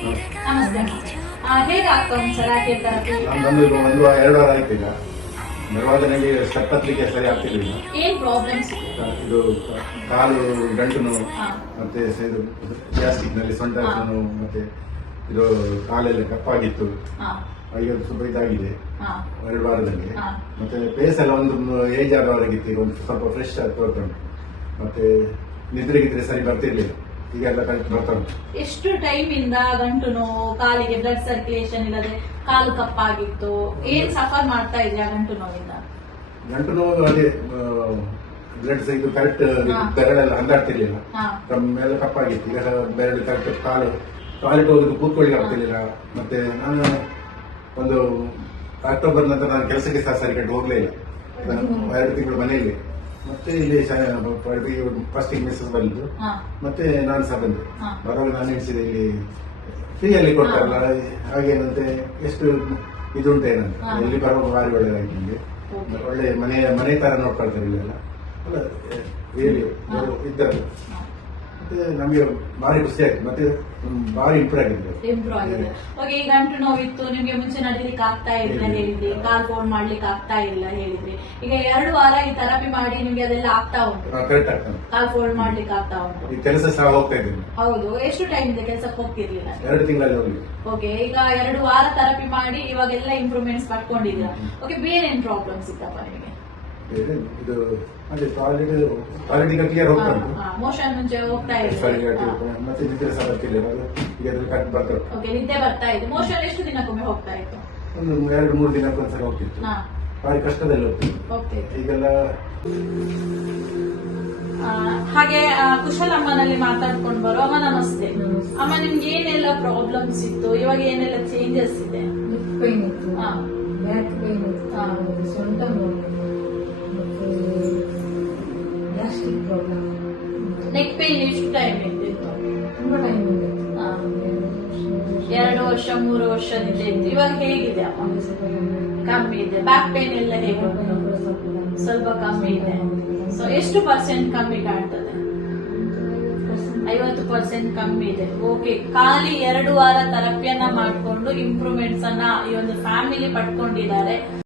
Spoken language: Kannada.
ನಮಸ್ತೆ. ಹೇಗೆ ಆಗ್ತಾ ಉಂಟು ಸರ್ ಆಕೆ ಥೆರಪಿ? ನಾನು ಬಂದು ಒಂದು 2 ವಾರ ಆಯ್ತು ಈಗ. ಬರುವಾಗ ನನಗೆ ಸ್ಟೆಪ್ ಹತ್ತಲಿಕ್ಕೆ ಸರಿ ಆಗ್ತಿರ್ಲಿಲ್ಲ. ಏನ್ ಪ್ರಾಬ್ಲಮ್ಸ್? ಇದು ಕಾಲು ಗಂಟು ನೋವು, ಮತ್ತೆ ಇದು ಗ್ಯಾಸ್ಟ್ರಿಕ್ ನಲ್ಲಿ ಸೊಂಟ ನೋವು, ಮತ್ತೆ ಇದು ಕಾಲೆಲ್ಲ ಕಪ್ಪಾಗಿತ್ತು. ಈಗ ಸ್ವಲ್ಪ ಇದಾಗಿದೆ 2 ವಾರದಲ್ಲಿ. ಮತ್ತೆ ಫೇಸ್ ಎಲ್ಲ ಒಂದು ಏಜ್ ಆದವರೆಗಿತ್ತು, ಈಗ ಒಂದು ಸ್ವಲ್ಪ ಫ್ರೆಶ್ ಆಗ್ತಾ ಉಂಟು. ಮತ್ತೆ ನಿದ್ರೆಗಿದ್ರೆ ಸರಿ ಬರ್ತಿರ್ಲಿಲ್ಲ, ಈಗೆಲ್ಲ ಕರೆಕ್ಟ್ ಬರ್ತಾ ಉಂಟು. ಎಷ್ಟು ಟೈಮ್ ಇಂದ ಗಂಟು ನೋವು, ಕಾಲಿಗೆ ಬ್ಲಡ್ ಸರ್ಕ್ಯುಲೇಷನ್ ಇಲ್ಲದೆ ಕಾಲು ಕಪ್ಪಾಗಿತ್ತು, ಏನ್ ಸಫರ್ ಮಾಡ್ತಾ ಇದ್ರಿ ಆ ಗಂಟು ನೋವಿಂದ? ಗಂಟು ನೋವು ಅದೇ ಬ್ಲಡ್ ಇದು ಕರೆಕ್ಟ್ ಬೆರಳೆಲ್ಲ ಹಂದಾಡ್ತಿರ್ಲಿಲ್ಲ, ಮೇಲೆ ಕಪ್ಪಾಗಿತ್ತು. ಈಗ ಬೆರಳು ಕರೆಕ್ಟ್ ಕಾಲಿಟ್ಟು ಹೋಗಿ ಕೂತ್ಕೊಳ್ಳಿ ಆಗ್ತಿರ್ಲಿಲ್ಲ. ಮತ್ತೆ ನಾನು ಒಂದು ಅಕ್ಟೋಬರ್ ನಂತರ ನಾನು ಕೆಲಸಕ್ಕೆ ಸಹ ಸರಿ ಕಟ್ಟು ಹೋಗ್ಲೇ ಇಲ್ಲ, 2 ತಿಂಗಳು ಮನೆಯಲ್ಲಿ. ಮತ್ತೆ ಇಲ್ಲಿ ಫಸ್ಟಿಗೆ ಮಿಸ್ಸಸ್ ಬಂದು ಮತ್ತೆ ನಾನು ಸಹ ಬಂದು ಬರುವಾಗ ನಾನು ಎಣಿಸಿದೆ ಇಲ್ಲಿ ಫ್ರೀಯಲ್ಲಿ ಕೊಡ್ತಾರಲ್ಲ ಹಾಗೇನಂತೆ, ಎಷ್ಟು ಇದುಂಟು ಏನಂತ. ಎಲ್ಲಿ ಬರುವಾಗ ಭಾರಿ ಒಳ್ಳೆದಾಯ್ತು ನಿಮಗೆ, ಒಳ್ಳೆ ಮನೆ ತರ ನೋಡ್ಕೊಳ್ತಾರೆ ಇಲ್ಲೆಲ್ಲ ರಿಯಲಿ ಇದ್ದಾರೆ. ಮತ್ತೆ ನಮಗೆ ಭಾರಿ ಖುಷಿ ಆಯ್ತು, ಮತ್ತೆ ಭಾರಿ ಇಂಪ್ರೂವ್ ಆಗಿದೆ. ಓಕೆ, ಈ ಗಂಟು ನೋವಿತ್ತು ನಿಮ್ಗೆ, ಮುಂಚೆ ನಡಿಲಿಕ್ಕೆ ಆಗ್ತಾ ಇಲ್ಲ ಹೇಳಿದ್ರಿ, ಕಾಲ್ ಫೋನ್ ಮಾಡ್ಲಿಕ್ಕೆ ಆಗ್ತಾ ಇಲ್ಲ ಹೇಳಿದ್ರಿ. ಈಗ 2 ವಾರ ಈ ಥೆರಪಿ ಮಾಡಿ ನಿಮ್ಗೆ ಅದೆಲ್ಲ ಆಗ್ತಾ ಉಂಟು? ಕರೆಕ್ಟ್ ಆಗ್ತದೆ, ಕಾಲ್ ಫೋಲ್ಡ್ ಮಾಡ್ಲಿಕ್ಕೆ ಆಗ್ತಾ ಉಂಟು. ಕೆಲಸ ಸಹ ಹೋಗ್ತಾ ಇದ್ದೀನಿ. ಹೌದು, ಎಷ್ಟು ಟೈಮ್ ಇದೆ ಕೆಲಸಕ್ಕೆ ಹೋಗ್ತಿರ್ಲಿಲ್ಲ? 2 ತಿಂಗಳಲ್ಲಿ ಹೋಗಿ. ಓಕೆ, ಈಗ 2 ವಾರ ಥೆರಪಿ ಮಾಡಿ ಇವಾಗೆಲ್ಲ ಇಂಪ್ರೂವ್ಮೆಂಟ್ಸ್ ಪಡ್ಕೊಂಡಿದ್ದೀರಾ. ಓಕೆ, ಬೇರೆ ಏನ್ ಪ್ರಾಬ್ಲಮ್ಸ್ ಇತ್ತಪ್ಪ ನಿಮಗೆ? ಇದು ಅದೇ ಟಾಯ್ಲೆಟ್ ಈಗ ಕ್ಲಿಯರ್ ಹೋಗ್ತಾ ಉಂಟು, ಮೋಷನ್ ಮುಂಚೆ ಹೋಗ್ತಾ ಇದೆ, ಮತ್ತೆ ನಿದ್ರೆ ಸಹ ಬರ್ತಿಲ್ಲ, ಈಗ ಅದ್ರಲ್ಲಿ ಕರೆಕ್ಟ್ ಬರ್ತಾ ಉಂಟು. ಓಕೆ, ನಿದ್ದೆ ಬರ್ತಾ ಇದೆ. ಮೋಷನ್ ಎಷ್ಟು ದಿನಕ್ಕೊಮ್ಮೆ ಹೋಗ್ತಾ ಇತ್ತು? ಒಂದು 2-3 ದಿನಕ್ಕೊಂದ್ಸಲ ಹೋಗ್ತಿತ್ತು, ಭಾರಿ ಕಷ್ಟದಲ್ಲಿ ಹೋಗ್ತಿತ್ತು. ಈಗೆಲ್ಲ ಹಾಗೆ ಕುಶಲಮ್ಮನಲ್ಲಿ ಮಾತಾಡ್ಕೊಂಡು ಬರೋ. ಅಮ್ಮ ನಮಸ್ತೆ. ಅಮ್ಮ, ನಿಮ್ಗೆ ಏನೆಲ್ಲ ಪ್ರಾಬ್ಲಮ್ಸ್ ಇತ್ತು, ಇವಾಗ ಏನೆಲ್ಲ ಚೇಂಜಸ್ ಇದೆ? ಪೈನ್ ಇತ್ತು, ಬ್ಯಾಕ್ ಪೈನ್ ಇತ್ತು, ಸೊಂಟ ನೋವು, ಗ್ಯಾಸ್ಟ್ರಿಕ್ ಪ್ರಾಬ್ಲಮ್, ನೆಕ್ ಪೈನ್ ಎಷ್ಟು ಟೈಮ್ ಇತ್ತು? ತುಂಬಾ ಟೈಮ್ ಇದೆ. 2 ವರ್ಷ 3 ವರ್ಷದಿಂದ ಇತ್ತು, ಇವಾಗ ಹೇಗಿದೆ ಅಮ್ಮ? ಕಮ್ಮಿ ಇದೆ. ಬ್ಯಾಕ್ ಪೇನ್ ಎಲ್ಲ ಹೇಗೆ? ಸ್ವಲ್ಪ ಕಮ್ಮಿ ಇದೆ. ಸೊ ಎಷ್ಟು ಪರ್ಸೆಂಟ್ ಕಮ್ಮಿ ಕಾಣ್ತದೆ? 50% ಕಮ್ಮಿ ಇದೆ. ಓಕೆ, ಖಾಲಿ 2 ವಾರ ಥೆರಪಿಯನ್ನ ಮಾಡಿಕೊಂಡು ಇಂಪ್ರೂವ್ಮೆಂಟ್ಸ್ ಅನ್ನ ಈ ಒಂದು ಫ್ಯಾಮಿಲಿ ಪಡ್ಕೊಂಡಿದ್ದಾರೆ.